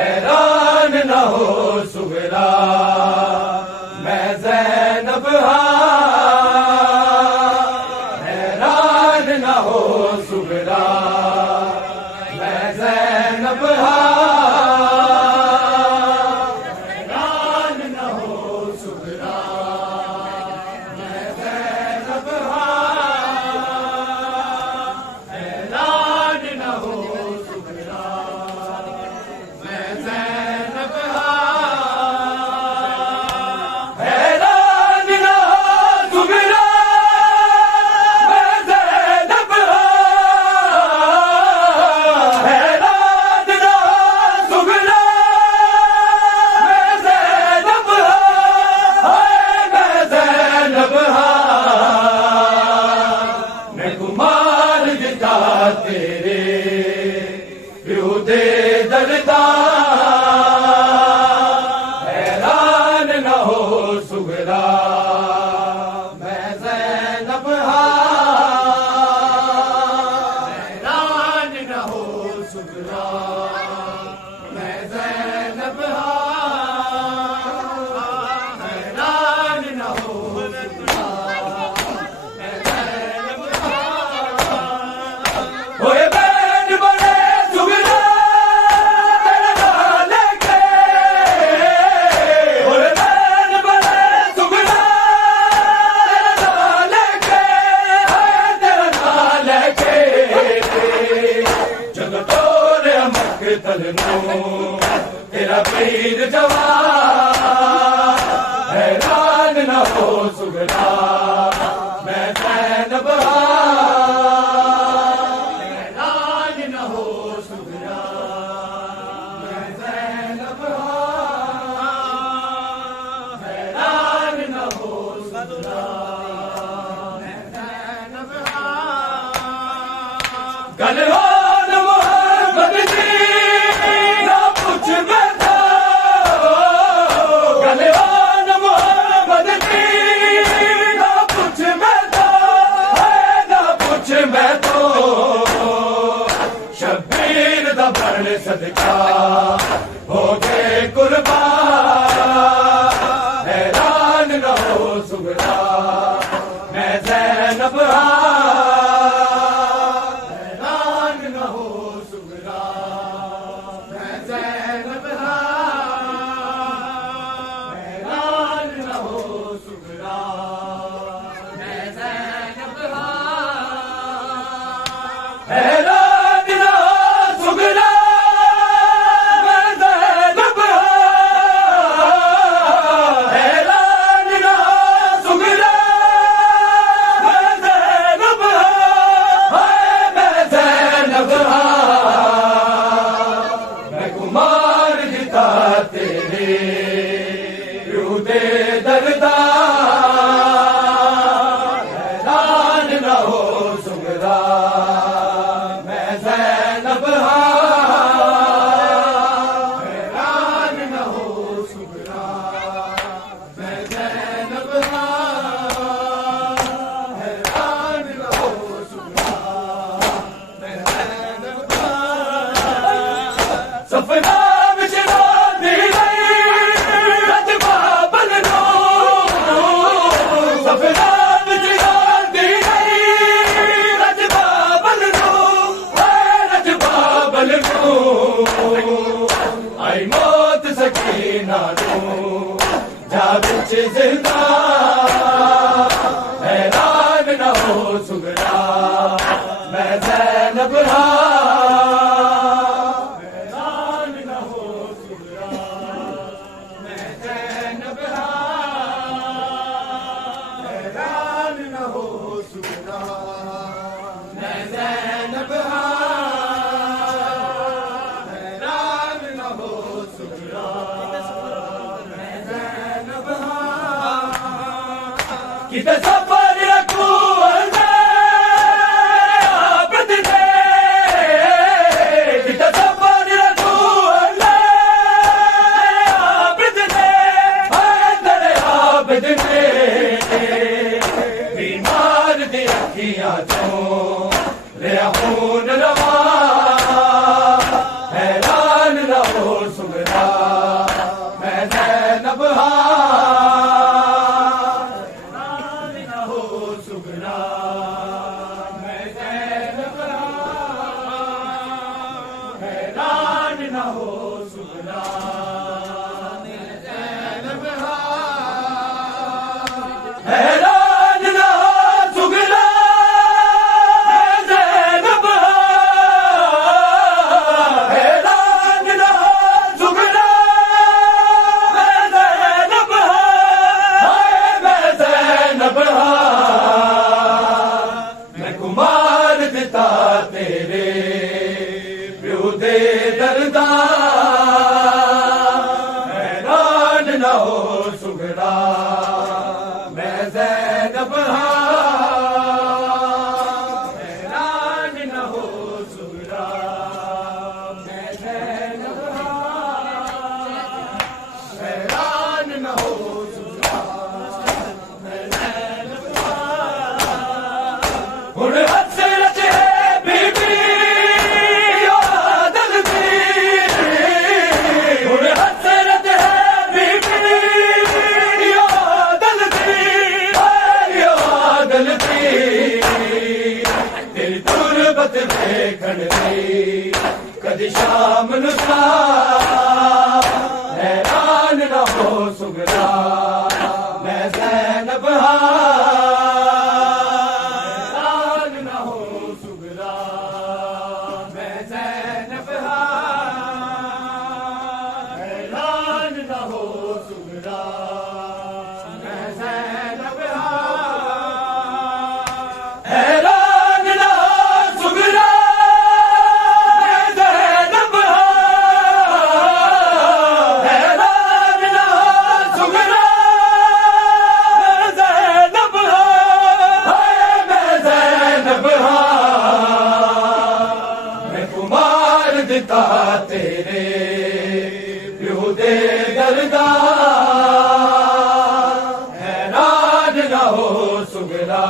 हैरान न हो सुगरा मैं ज़ैनब हैरान न हो सुगरा मैं ज़ैनब हैरान न हो सुगरा मैं ज़ैनब हैरान न हो सुगरा मैं ज़ैनब हैरान न हो सुगरा मैं ज़ैनब हैरान न हो सुगरा मैं ज़ैनब मैं ज़ैनब मैं कुमार दिता तेरे विरुदे दरदा हैरान न हो सुगरा मैं ज़ैनब हैरान न हो सुगरा मैं ज़ैनब हैरान न हो सुगरा मैं ज़ैनब ओए बैन बड़े सुगरा तेरा नाम लेके ओए बैन बड़े सुगरा तेरा नाम लेके तेरा नाम लेके जग तोरे मकतल नू तेरा पीर जवान हैरान न हो सुगरा मैं ज़ैनब हैरान न हो सुगरा मैं ज़ैनब हैरान न हो सुगरा मैं ज़ैनब गल हो न मोहम्मद जी ना पूछ बैठा गल हो न मोहम्मद जी ना पूछ बैठा ना पूछ बैठो शब्बीर दा बण सदका हो गए कुर्बान हैरान न हो सुगरा मैं ज़ैनब हैरान न हो सुगरा मैं ज़ैनब हैरान न हो सुगरा मैं ज़ैनब हैरान न हो सुगरा मैं ज़ैनब हैरान न हो सुगरा मैं ज़ैनब मैं ज़ैनब मैं कुमार जिता तेरे रुदे दरदा हैरान न हो सुगरा मैं ज़ैनब हैरान न हो सुगरा मैं ज़ैनब हैरान न हो सुगरा मैं ज़ैनब सफना विच रोंदी रही रज बाबल नू सफना विच रोंदी रही रज बाबल नू रज बाबल नू आई मौत सकीना नू जा विच जिंदा हैरान न हो सुगरा मैं ज़ैनब हैरान न हो सुगरा मैं ज़ैनब हैरान न हो सुगरा मैं ज़ैनब हैरान न हो सुगरा मैं ज़ैनब किते सफर रखूं आबद ने किते सफर रखूं आबद ने आबद ने बीमार दी अखियां चों ले खून रवा ना हो सुगरा हैरान ना हो सुगरा ज़ैनब हैरान ना हो सुगरा ज़ैनब मैं ज़ैनब मैं कुमार दिता तेरे प्यो दे दरदा हैरान ना हो सुगरा मैं ज़ैनब हैरान ना हो सुगरा मैं ज़ैनब हैरान ना हो सुगरा मैं ज़ैनब हुण हसरत है बीबी आदल दी हुण हसरत है बीबी आदल दी आदल दी तेरी तुरबत देखण दी कदी शाम नूं सा हैरान ना हो सुगरा मैं ज़ैनब हैरान ना हो सुगरा मैं ज़ैनब हैरान ना हो सुगरा मैं ज़ैनब हैरान ना हो सुगरा मैं ज़ैनब हैरान ना हो सुगरा मैं ज़ैनब मैं ज़ैनब मैं कुमार दिता तेरे प्यो दे दरदा हैरान ना हो सुगरा